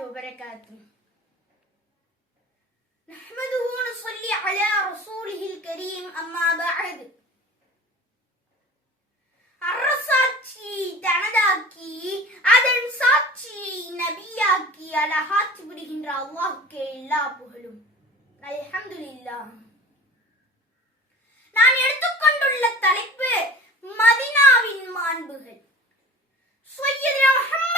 وبركاته نحمده ونصلي على رسوله الكريم أما بعد அரசாட்சி தனதாக்கி அதன் சாட்சியை நபியாக்கி அழகாக்கி விடுகின்ற அல்லாஹுக்கே எல்லா புகழும் அல்ஹம்துலில்லாஹ் நான் எடுத்துக்கொண்டுள்ள தலைப்பு மதினாவின் மாண்புகள் சையதுனா முஹம்மது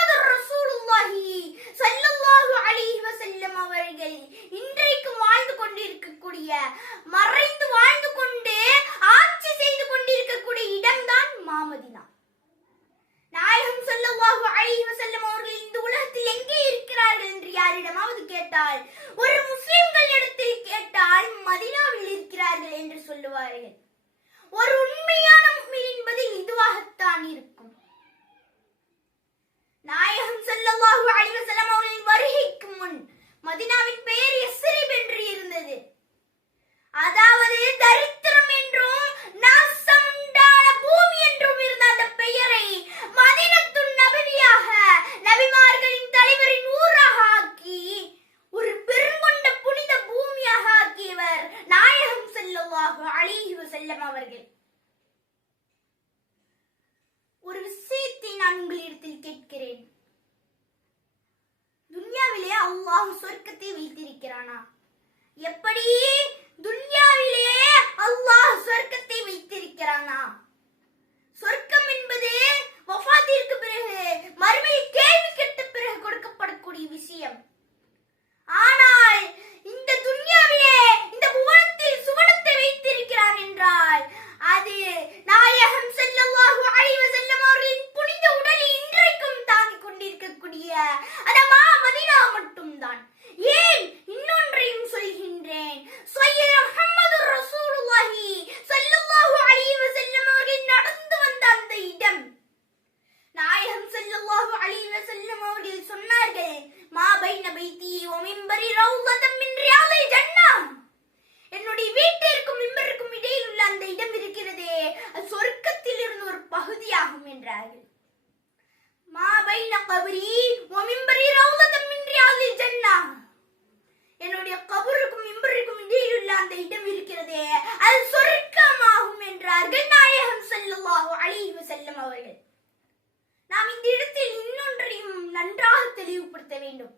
மறைந்து வாழ்ந்து கொண்டு ஆட்சி செய்து கொண்டிருக்கக்கூடிய இடம்தான் மாமதினா. நாயகம் ஸல்லல்லாஹு அலைஹி செல்லும் அவர்கள் இந்த உலகத்தில் எங்கே இருக்கிறார்கள் என்று யாரிடமாவது கேட்டால் ஒரு முஸ்லிம்கள் இடத்தில் கேட்டால் மதினாவில் இருக்கிறார்கள் என்று சொல்லுவார்கள். ஒரு உண்மையான முஃமினின் பதில் இதுவாகத்தான் இருக்கும். நாயகம் ஸல்லல்லாஹு அலைஹி செல்லும் அவர்களின் வருகைக்கு முன் மதினாவின் பெயர் அவர்கள். ஒரு விஷயத்தை நான் உங்களிடத்தில் கேட்கிறேன். துன்யாவிலே அல்லாஹ் சொர்க்கத்தை வைத்திருக்கிறானா? எப்படி துன்யாவிலே அல்லாஹ் சொர்க்கத்தை வைத்திருக்கிறானா சொர்க்கம் என்பது வஃபாத்திற்கு பிறகு மறுமையில் கேள்வி கேட்ட பிறகு கொடுக்கப்படக்கூடிய விஷயம் ஆனால் இந்த துன்யாவிலே இந்த புவனத்தில் சுவனத்தை வைத்திருக்கிறான் என்றால் அது நாயகம் ஸல்லல்லாஹு அலைஹி வஸல்லம் அவர்களின் புனித உடலை இன்றைக்கும் தாங்கிக் கொண்டிருக்கக்கூடிய அந்த மா மதீனா மட்டும்தான் ஏன் இன்னொன்றையும் சொல்கின்றேன் சையது முஹம்மது ரசூலுல்லாஹி ஸல்லல்லாஹு அலைஹி வஸல்லம் அவர்கள் நடந்து வந்த அந்த இடம் நாயகம் ஸல்லல்லாஹு அலைஹி வஸல்லம் அவர்கள் சொன்னார்கள் மா பைன பைத்தி வ மிம்பரி என்னுடைய வீட்டிற்கும் மிம்பருக்கும் இடையில் உள்ள அந்த இடம் இருக்கிறதே அது சொர்க்கத்தில் இருந்து ஒரு பகுதியாகும் என்றார்கள். மாபைன கபரி வ மிம்பரி ரௌதத்தம் மின் ரியாலில் என்னுடைய கபருக்கும் மிம்பருக்கும் இடையில் உள்ள அந்த இடம் இருக்கிறதே அது சொர்க்கமாகும் என்றார்கள் நாயகம் செல்லுவாகும் அழிவு செல்லும் அவர்கள். நாம் இந்த இடத்தில் இன்னொன்றையும் நன்றாக தெளிவுபடுத்த வேண்டும்.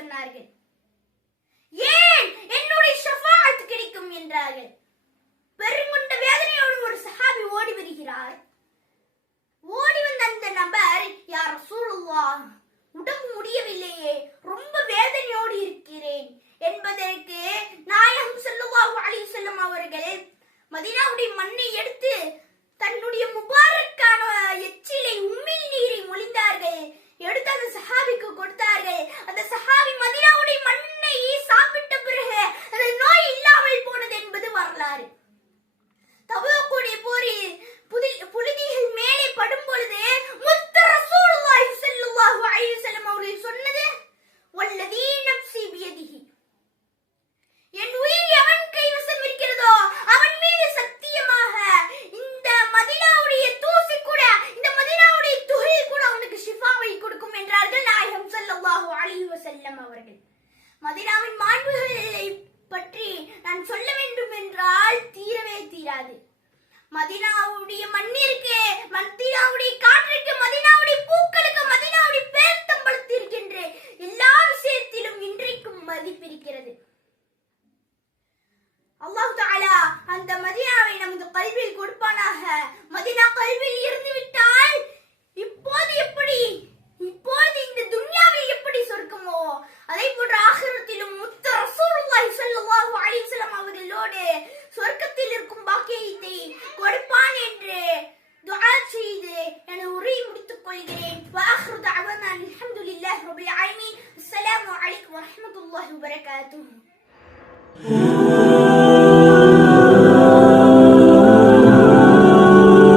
சொன்னார்கள். ஏன் என்னுடைய ஷஃபாத் கிடைக்கும் என்றார்கள். பெருங்குண்ட வேதனையோடு ஒரு சஹாபி ஓடி வருகிறார். ஓடி வந்த அந்த நபர் யார் சூழுவா உடம்பு முடியவில்லையே ரொம்ப வேதனையோடு இருக்கிறேன். என்பதற்கு நாயகம் செல்லுவா அலி செல்லும் அவர்கள் மதினாவுடைய மண்ணை எடுத்து அலைஹி அவர்கள். மதினாவின் மாண்புகளை பற்றி நான் சொல்ல வேண்டும் என்றால் தீரவே தீராது. மதினாவுடைய மண்ணிற்கு மதினாவுடைய காற்றிற்கு மதினாவுடைய பூக்களுக்கு மதினாவுடைய பேர்த்தம்பளத்திற்கு என்று எல்லா விஷயத்திலும் இன்றைக்கும் மதிப்பிருக்கிறது அல்லாஹு தஆலா அந்த மதினாவை நமது கல்வியில் கொடுப்பானாக. மதினா கல்வியில் இருந்து warahmatullahi wabarakatuh.